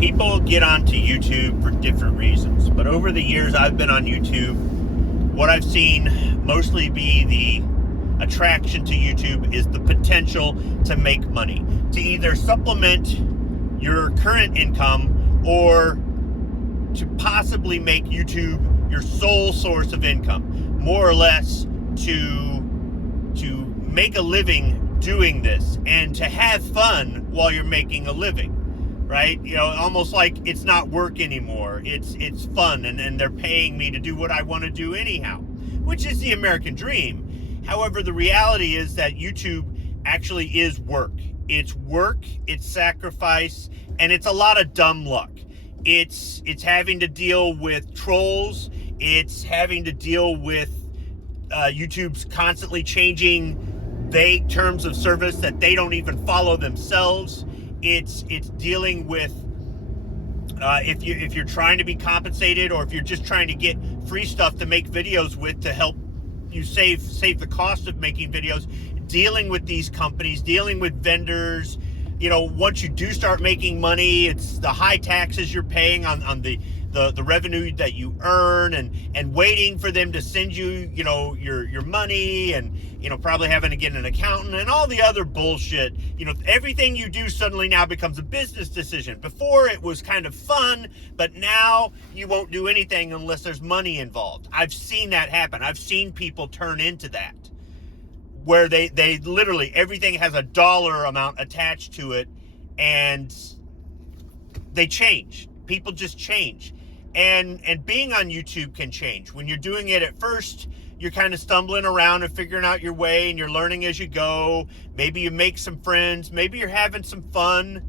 People get onto YouTube for different reasons, but over the years I've been on YouTube, what I've seen mostly be the attraction to YouTube is the potential to make money, to either supplement your current income or to possibly make YouTube your sole source of income, more or less to make a living doing this and to have fun while you're making a living, right? You know, almost like it's not work anymore. It's fun, and they're paying me to do what I want to do anyhow, which is the American dream. However, the reality is that YouTube actually is work. It's work, it's sacrifice, and it's a lot of dumb luck. It's having to deal with trolls. It's having to deal with YouTube's constantly changing vague terms of service that they don't even follow themselves. It's dealing with if you're trying to be compensated, or if you're just trying to get free stuff to make videos with to help you save the cost of making videos, dealing with these companies, dealing with vendors. You know, once you do start making money, it's the high taxes you're paying on the revenue that you earn, and waiting for them to send you, you know, your money, and, you know, probably having to get an accountant and all the other bullshit. You know, everything you do suddenly now becomes a business decision. Before it was kind of fun, but now you won't do anything unless there's money involved. I've seen that happen. I've seen people turn into that, where they literally, everything has a dollar amount attached to it, and they change. People just change. And being on YouTube can change. When you're doing it at first, you're kind of stumbling around and figuring out your way, and you're learning as you go. Maybe you make some friends, maybe you're having some fun.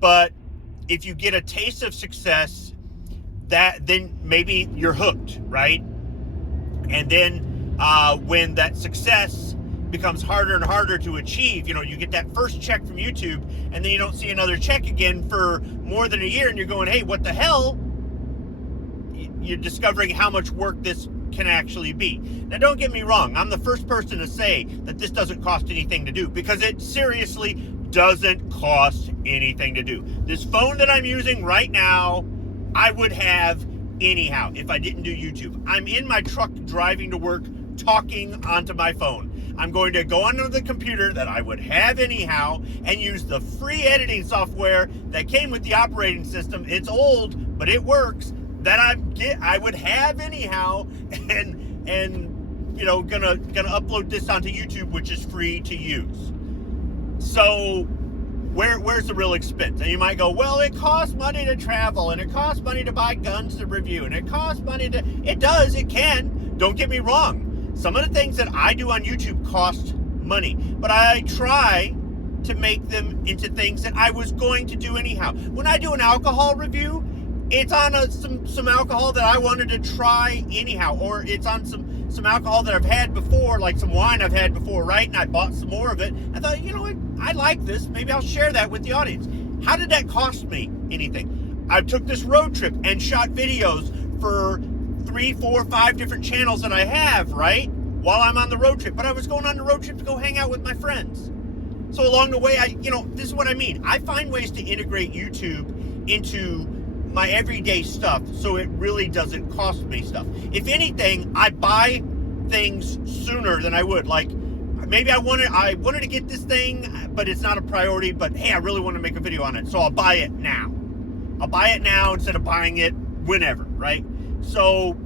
But if you get a taste of success, then maybe you're hooked, right? And then when that success becomes harder and harder to achieve, you know, you get that first check from YouTube, and then you don't see another check again for more than a year, and you're going, hey, what the hell? You're discovering how much work this can actually be. Now, don't get me wrong, I'm the first person to say that this doesn't cost anything to do, because it seriously doesn't cost anything to do. This phone that I'm using right now, I would have anyhow if I didn't do YouTube. I'm in my truck driving to work, talking onto my phone. I'm going to go onto the computer that I would have anyhow and use the free editing software that came with the operating system. It's old, but it works, that I would have anyhow, and you know, gonna upload this onto YouTube, which is free to use. So where's the real expense? And you might go, well, it costs money to travel, and it costs money to buy guns to review, and it costs money to... It does, it can. Don't get me wrong. Some of the things that I do on YouTube cost money, but I try to make them into things that I was going to do anyhow. When I do an alcohol review, it's on some alcohol that I wanted to try anyhow, or it's on some alcohol that I've had before, like some wine I've had before, right? And I bought some more of it. I thought, you know what, I like this. Maybe I'll share that with the audience. How did that cost me anything? I took this road trip and shot videos for 3, 4, 5 different channels that I have, right? While I'm on the road trip. But I was going on the road trip to go hang out with my friends. So along the way, this is what I mean. I find ways to integrate YouTube into my everyday stuff, so it really doesn't cost me stuff. If anything, I buy things sooner than I would. Like, maybe I wanted to get this thing, but it's not a priority, but hey, I really want to make a video on it, so I'll buy it now. I'll buy it now instead of buying it whenever, right? So,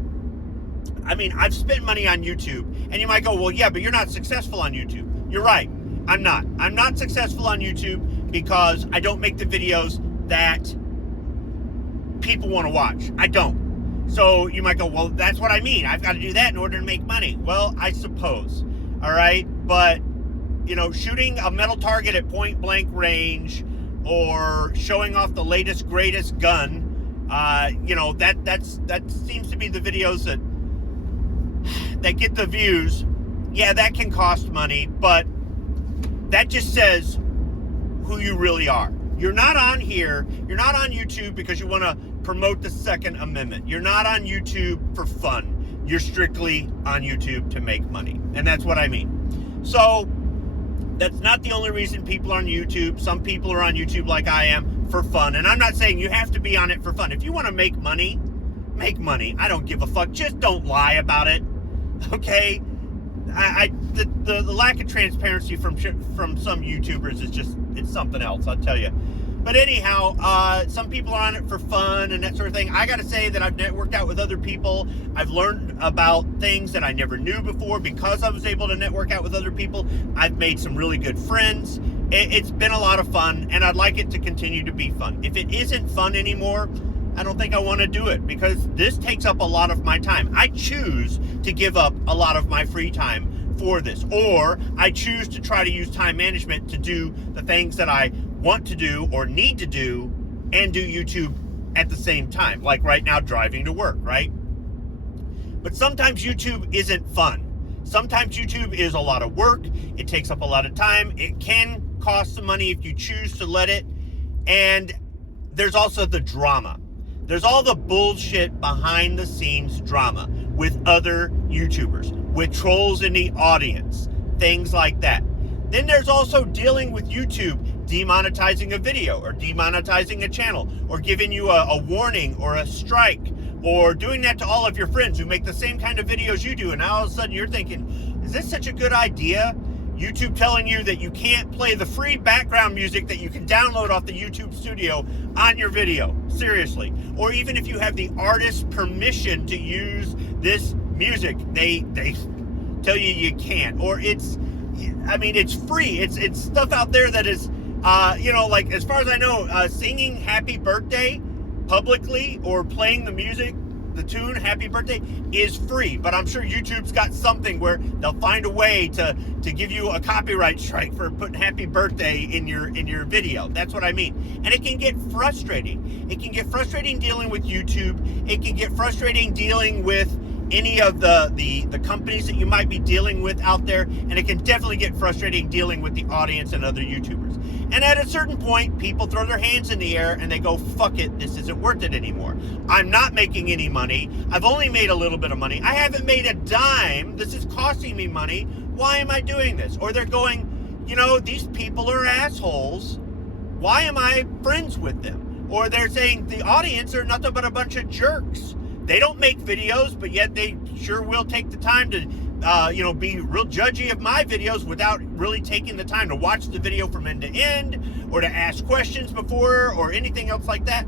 I mean, I've spent money on YouTube, and you might go, well, yeah, but you're not successful on YouTube. You're right, I'm not. I'm not successful on YouTube because I don't make the videos that people want to watch. I don't. So you might go, well, that's what I mean. I've got to do that in order to make money. Well, I suppose. All right. But, you know, shooting a metal target at point blank range, or showing off the latest, greatest gun, that seems to be the videos that get the views. Yeah, that can cost money, but that just says who you really are. You're not on here, you're not on YouTube because you want to promote the Second Amendment. You're not on YouTube for fun. You're strictly on YouTube to make money. And that's what I mean. So, that's not the only reason people are on YouTube. Some people are on YouTube like I am for fun. And I'm not saying you have to be on it for fun. If you want to make money, make money. I don't give a fuck. Just don't lie about it. Okay? The lack of transparency from some YouTubers is just, it's something else, I'll tell you. But anyhow, some people are on it for fun and that sort of thing. I got to say that I've networked out with other people. I've learned about things that I never knew before because I was able to network out with other people. I've made some really good friends. It's been a lot of fun, and I'd like it to continue to be fun. If it isn't fun anymore, I don't think I want to do it because this takes up a lot of my time. I choose to give up a lot of my free time for this, or I choose to try to use time management to do the things that I want to do or need to do and do YouTube at the same time, like right now driving to work, right? But sometimes YouTube isn't fun. Sometimes YouTube is a lot of work. It takes up a lot of time. It can cost some money if you choose to let it. And there's also the drama. There's all the bullshit behind the scenes drama with other YouTubers, with trolls in the audience, things like that. Then there's also dealing with YouTube demonetizing a video or demonetizing a channel or giving you a warning or a strike or doing that to all of your friends who make the same kind of videos you do. And now all of a sudden you're thinking, is this such a good idea? YouTube telling you that you can't play the free background music that you can download off the YouTube studio on your video. Seriously. Or even if you have the artist's permission to use this music, they tell you can't. Or it's free. It's stuff out there that is, like as far as I know, singing Happy Birthday publicly or playing the music, the tune Happy Birthday is free. But I'm sure YouTube's got something where they'll find a way to give you a copyright strike for putting Happy Birthday in your video. That's what I mean. And it can get frustrating. It can get frustrating dealing with YouTube. It can get frustrating dealing with any of the companies that you might be dealing with out there, and it can definitely get frustrating dealing with the audience and other YouTubers. And at a certain point, people throw their hands in the air and they go, fuck it, this isn't worth it anymore. I'm not making any money. I've only made a little bit of money. I haven't made a dime. This is costing me money. Why am I doing this? Or they're going, these people are assholes. Why am I friends with them? Or they're saying the audience are nothing but a bunch of jerks. They don't make videos, but yet they sure will take the time to, be real judgy of my videos without really taking the time to watch the video from end to end or to ask questions before or anything else like that,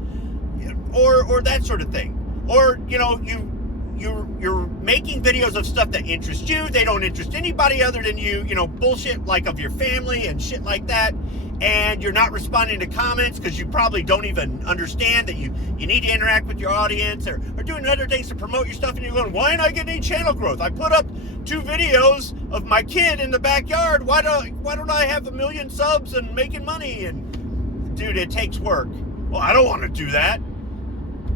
or that sort of thing. Or, you're making videos of stuff that interests you. They don't interest anybody other than you, bullshit like of your family and shit like that. And you're not responding to comments because you probably don't even understand that you need to interact with your audience or doing other things to promote your stuff. And you're going, why am I getting any channel growth? I put up 2 videos of my kid in the backyard. Why don't I have 1 million subs and making money? And dude, it takes work. Well, I don't want to do that.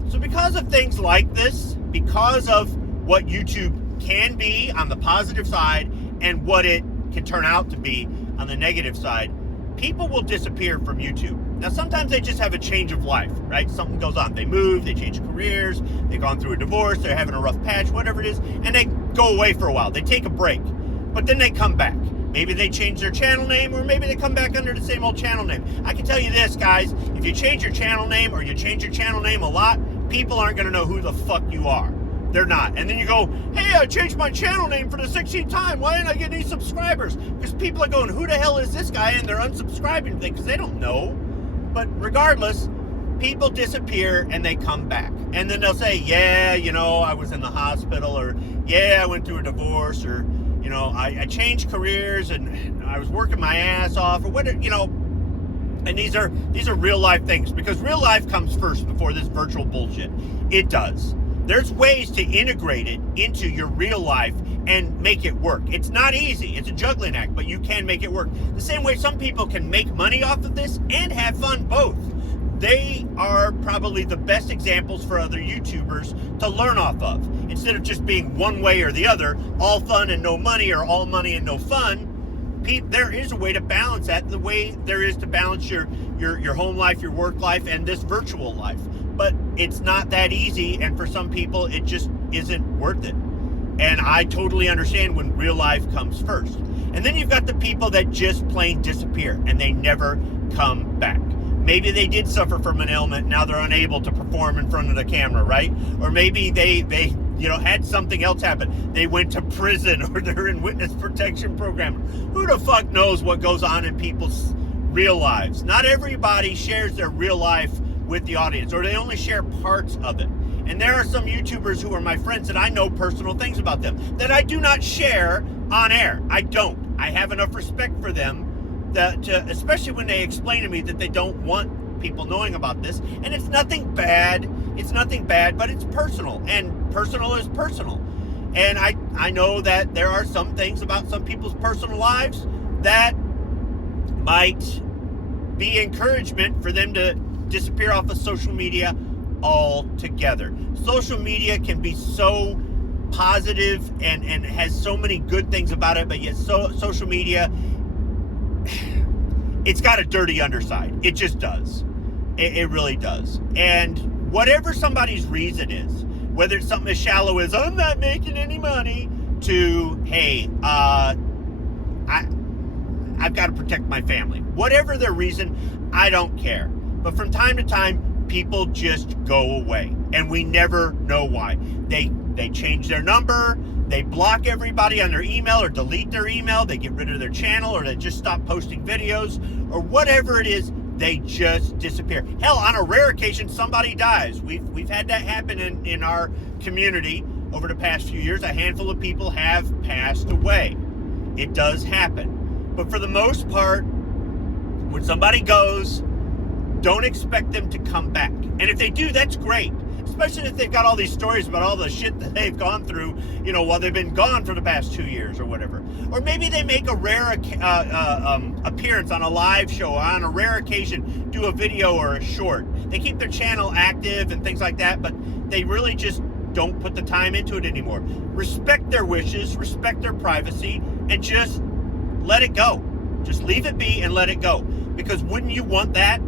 So because of things like this, because of what YouTube can be on the positive side and what it can turn out to be on the negative side, people will disappear from YouTube. Now, sometimes they just have a change of life, right? Something goes on. They move, they change careers, they've gone through a divorce, they're having a rough patch, whatever it is, and they go away for a while. They take a break, but then they come back. Maybe they change their channel name, or maybe they come back under the same old channel name. I can tell you this, guys, if you change your channel name or you change your channel name a lot, people aren't going to know who the fuck you are. They're not. And then you go, hey, I changed my channel name for the 16th time. Why didn't I get any subscribers? Because people are going, who the hell is this guy? And they're unsubscribing because they don't know. But regardless, people disappear and they come back. And then they'll say, yeah, I was in the hospital, or yeah, I went through a divorce, or, I changed careers and I was working my ass off, or whatever, And these are real life things, because real life comes first before this virtual bullshit. It does. There's ways to integrate it into your real life and make it work. It's not easy. It's a juggling act, but you can make it work. The same way some people can make money off of this and have fun both. They are probably the best examples for other YouTubers to learn off of. Instead of just being one way or the other, all fun and no money, or all money and no fun, there is a way to balance that, the way there is to balance your home life, your work life, and this virtual life. But it's not that easy, and for some people, it just isn't worth it. And I totally understand when real life comes first. And then you've got the people that just plain disappear, and they never come back. maybe they did suffer from an ailment. Now they're unable to perform in front of the camera, right? Or maybe they had something else happen. They went to prison, or they're in witness protection program. Who the fuck knows what goes on in people's real lives? Not everybody shares their real life with the audience, or they only share parts of it. And there are some YouTubers who are my friends that I know personal things about them that I do not share on air. I don't. I have enough respect for them especially when they explain to me that they don't want people knowing about this. And it's nothing bad. It's nothing bad, but it's personal. And personal is personal. And I know that there are some things about some people's personal lives that might be encouragement for them to disappear off of social media altogether. Social media can be so positive and has so many good things about it, but yet social media, it's got a dirty underside. It just does. It really does. And whatever somebody's reason is, whether it's something as shallow as I'm not making any money, to hey, I've got to protect my family. Whatever their reason, I don't care. But from time to time, people just go away, and we never know why. They change their number, they block everybody on their email or delete their email, they get rid of their channel, or they just stop posting videos, or whatever it is, they just disappear. Hell, on a rare occasion, somebody dies. We've had that happen in our community over the past few years. A handful of people have passed away. It does happen. But for the most part, when somebody goes, don't expect them to come back. And if they do, that's great. Especially if they've got all these stories about all the shit that they've gone through, while they've been gone for the past 2 years or whatever. Or maybe they make a rare appearance on a live show, or on a rare occasion do a video or a short. They keep their channel active and things like that, but they really just don't put the time into it anymore. Respect their wishes, respect their privacy, and just let it go. Just leave it be and let it go. Because wouldn't you want that?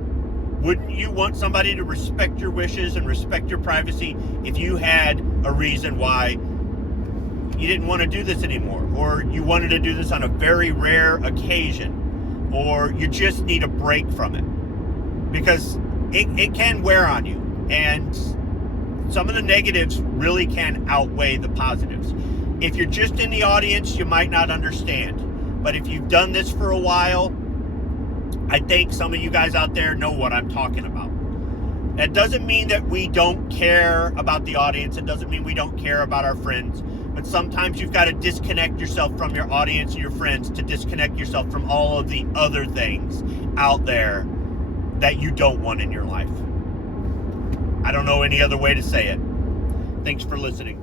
Wouldn't you want somebody to respect your wishes and respect your privacy if you had a reason why you didn't want to do this anymore, or you wanted to do this on a very rare occasion, or you just need a break from it? Because it can wear on you, and some of the negatives really can outweigh the positives. If you're just in the audience, you might not understand. But if you've done this for a while, I think some of you guys out there know what I'm talking about. That doesn't mean that we don't care about the audience. It doesn't mean we don't care about our friends. But sometimes you've got to disconnect yourself from your audience and your friends to disconnect yourself from all of the other things out there that you don't want in your life. I don't know any other way to say it. Thanks for listening.